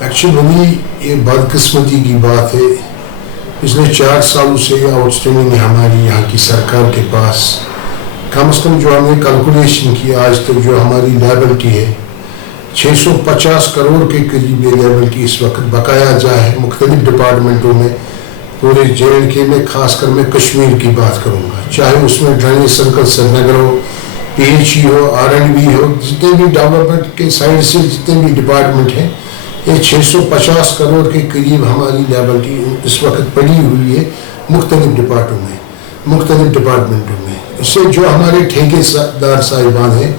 Actually یہ بدقسمتی کی بات ہے، پچھلے 4 سالوں سے یہ آؤٹ اسٹینڈنگ ہے ہماری یہاں کی سرکار کے پاس. کم از کم جو ہم نے کیلکولیشن کی آج تک جو ہماری لائبلٹی ہے 650 کروڑ کے قریب یہ لائبلٹی اس وقت بقایا جا ہے مختلف ڈپارٹمنٹوں میں. پورے JNK میں خاص کر میں کشمیر کی بات کروں گا، چاہے اس میں ڈرینیج سرکل سری نگر ہو، PHE ہو، R&B ہو، جتنے بھی ڈیولپمنٹ کے سائڈ سے جتنے بھی ڈپارٹمنٹ ہیں، یہ 650 کروڑ کے قریب ہماری لائبلٹی اس وقت پڑی ہوئی ہے مختلف ڈپارٹمنٹوں میں. اس سے جو ہمارے ٹھیکے دار صاحبان ہیں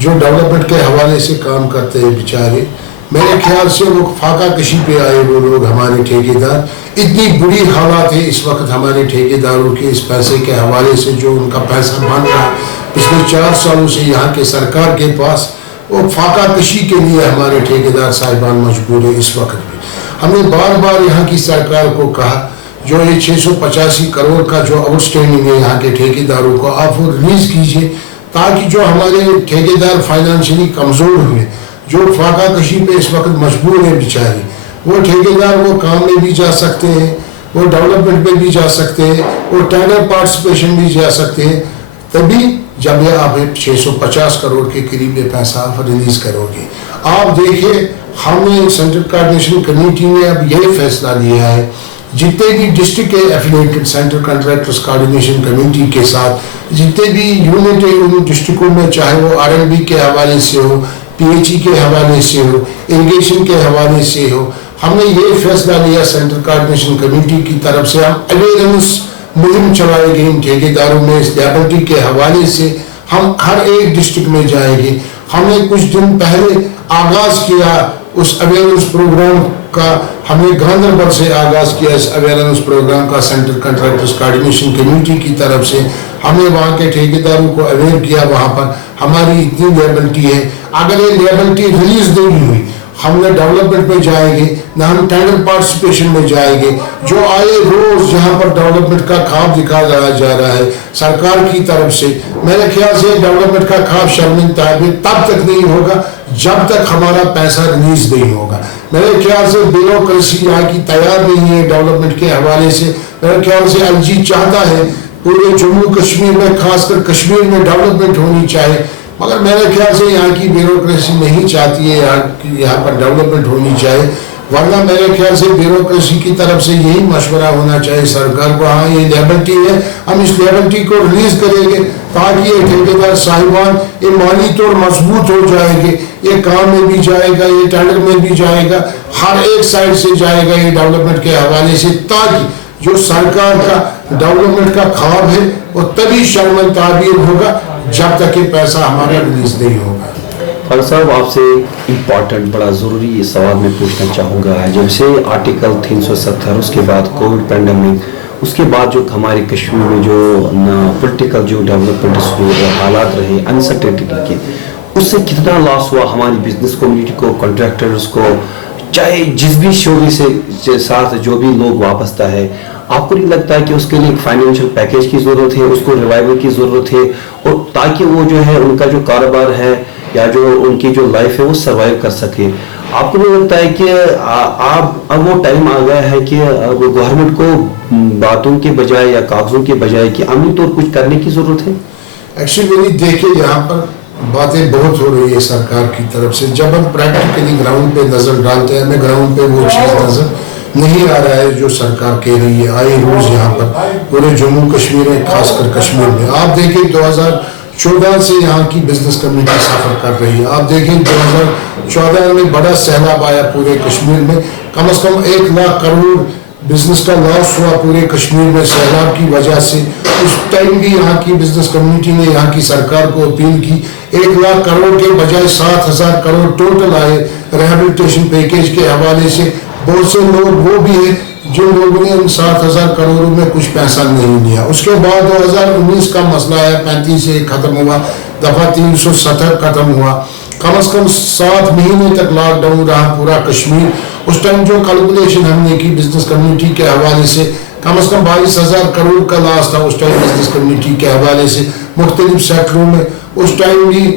جو ڈیولپمنٹ کے حوالے سے کام کرتے ہیں بیچارے، میرے خیال سے وہ فاقہ کشی پہ آئے وہ لوگ ہمارے ٹھیکے دار. اتنی بری حالات ہے اس وقت ہمارے ٹھیکے داروں کے اس پیسے کے حوالے سے جو ان کا پیسہ بن رہا ہے پچھلے 4 سالوں سے یہاں کے سرکار کے پاس، وہ فاقہ کشی کے لیے ہمارے ٹھیکے دار صاحبان مجبور ہیں. اس وقت بھی ہم نے بار بار یہاں کی سرکار کو کہا جو یہ 685 کروڑ کا جو آؤٹ اسٹینڈنگ ہے یہاں کے ٹھیکے داروں کو آپ وہ ریلیز کیجیے، تاکہ جو ہمارے ٹھیکے دار فائنانشلی کمزور ہوئے، جو فاقہ کشی پہ اس وقت مجبور ہیں بیچارے، وہ ٹھیکے دار وہ کام میں بھی جا سکتے ہیں، وہ ڈیولپمنٹ میں بھی جا سکتے ہیں، وہ ٹینڈر پارٹیسپیشن بھی جا سکتے ہیں، تبھی جب یہ آپ 650 کروڑ کے قریب یہ پیسہ آپ ریلیز کرو گے. آپ دیکھیں ہم نے سینٹرل کوآرڈینیشن کمیٹی نے اب یہ فیصلہ لیا ہے جتنے بھی ڈسٹرکٹ کے affiliated central contractors coordination committee کے ساتھ جتنے بھی یونٹ ہیں ان ڈسٹرکوں میں، چاہے وہ R&B کے حوالے سے ہو، PHE کے حوالے سے ہو، اریگیشن کے حوالے سے ہو، ہم نے یہ فیصلہ لیا سینٹرل کوآرڈینیشن کمیٹی کی طرف سے ہم اویئرنس مہم چلائے گئے ان ٹھیکے داروں میں اس لائبلٹی کے حوالے سے. ہم ہر ایک ڈسٹرکٹ میں جائیں گے. ہم نے کچھ دن پہلے آغاز کیا اس اویئرنس پروگرام کا، ہم نے گاندربل سے آغاز کیا اس اویئرنس پروگرام کا سینٹرل کنٹریکٹرز کوآرڈینیشن کمیٹی کی طرف سے. ہم نے وہاں کے ٹھیکے داروں کو اویئر کیا وہاں پر ہماری اتنی لائبلٹی ہے، اگر یہ لائبلٹی ریلیز نہیں ہوئی ہم نہ ڈیولپمنٹ میں جائیں گے نہ ہم ٹینڈر پارٹیسپیشن میں جائیں گے. جو آئے روز جہاں پر ڈیولپمنٹ کا خواب دکھایا جا رہا ہے سرکار کی طرف سے، میرے خیال سے ڈیولپمنٹ کا خواب شرمندہ تب تک نہیں ہوگا جب تک ہمارا پیسہ ریلیز نہیں ہوگا. میرے خیال سے بیوروکریسی یہاں کی تیار نہیں ہے ڈیولپمنٹ کے حوالے سے. میرے خیال سے LG چاہتا ہے پورے جموں کشمیر میں خاص کر کشمیر میں ڈیولپمنٹ ہونی چاہے، مگر میرے خیال سے یہاں کی بیوروکریسی نہیں چاہتی ہے یہاں پر ڈیولپمنٹ ہونی چاہے. ورنہ میرے خیال سے بیوروکریسی کی طرف سے یہی مشورہ ہونا چاہیے سرکار کو، ہاں یہ لائبلٹی ہے ہم اس لائبلٹی کو ریلیز کریں گے تاکہ یہ ٹھیکیدار صاحبان یہ مالی طور مضبوط ہو جائے گے، یہ کام میں بھی جائے گا، یہ ٹینڈر میں بھی جائے گا، ہر ایک سائڈ سے جائے گا یہ ڈیولپمنٹ کے حوالے سے، تاکہ جو سرکار کا ڈیولپمنٹ کا خواب ہے وہ تبھی شرمن تعبیر ہوگا جب تک یہ پیسہ ہمارا ریلیز نہیں ہوگا. خالد صاحب آپ سے امپورٹنٹ بڑا ضروری یہ سوال میں پوچھنا چاہوں گا. جب سے آرٹیکل 370 اس کے بعد کووڈ پینڈیمک، اس کے بعد جو ہمارے کشمیر میں جو پولیٹیکل جو ڈیولپمنٹ حالات رہے انسرٹینٹی کے، اس سے کتنا لاس ہوا ہماری بزنس کمیونٹی کو، کنٹریکٹرز کو، چاہے جس بھی شعبے سے ساتھ جو بھی لوگ وابستہ ہے. آپ کو نہیں لگتا ہے کہ اس کے لیے ایک فائنینشیل پیکیج کی ضرورت ہے، اس کو ریوائول کی ضرورت ہے، اور تاکہ وہ جو ہے ان کا جو کاروبار ہے یا جو ان کی جو لائف ہے وہ سروائیو کر سکے؟ آپ کو نہیں لگتا ہے کہ اب وہ ٹائم آ گیا ہے کہ اب گورنمنٹ کو باتوں کے بجائے یا کاغذوں کے بجائے کہ عملی طور کچھ کرنے کی ضرورت ہے؟ ایکچولی دیکھیں یہاں پر باتیں بہت ہو رہی ہے سرکار کی طرف سے. جب ہم پریکٹیکلی گراؤنڈ پہ نظر ڈالتے ہیں ہمیں گراؤنڈ پہ وہ چیز نظر نہیں آ رہا ہے جو سرکار کہہ رہی ہے. آئے روز یہاں پر پورے جموں کشمیر میں خاص کر کشمیر میں آپ دیکھیں 2014 سے یہاں کی بزنس کمیونٹی سفر کر رہی ہے. آپ دیکھیں 2014 میں بڑا سیلاب آیا پورے کشمیر میں، کم از کم 1 لاکھ کروڑ بزنس کا لاس ہوا پورے کشمیر میں سیلاب کی وجہ سے. اس ٹائم بھی یہاں کی بزنس کمیونٹی نے یہاں کی سرکار کو اپیل کی 1 لاکھ کروڑ کے بجائے 7,000 کروڑ ٹوٹل آئے ریہیبلیٹیشن پیکیج کے حوالے سے. بہت سے لوگ وہ بھی ہیں جن لوگوں نے ان 7,000 کروڑوں میں کچھ پیسہ نہیں لیا. اس کے بعد 2019 کا مسئلہ ہے 35 سے ختم ہوا، دفعہ 370 ختم ہوا، کم از کم 7 مہینے تک لاک ڈاؤن رہا پورا کشمیر. اس ٹائم جو کیلکولیشن ہم نے کی بزنس کمیونٹی کے حوالے سے کم از کم 22,000 کروڑ کا لاس تھا اس ٹائم بزنس کمیونٹی کے حوالے سے مختلف سیکٹروں میں. اس ٹائم بھی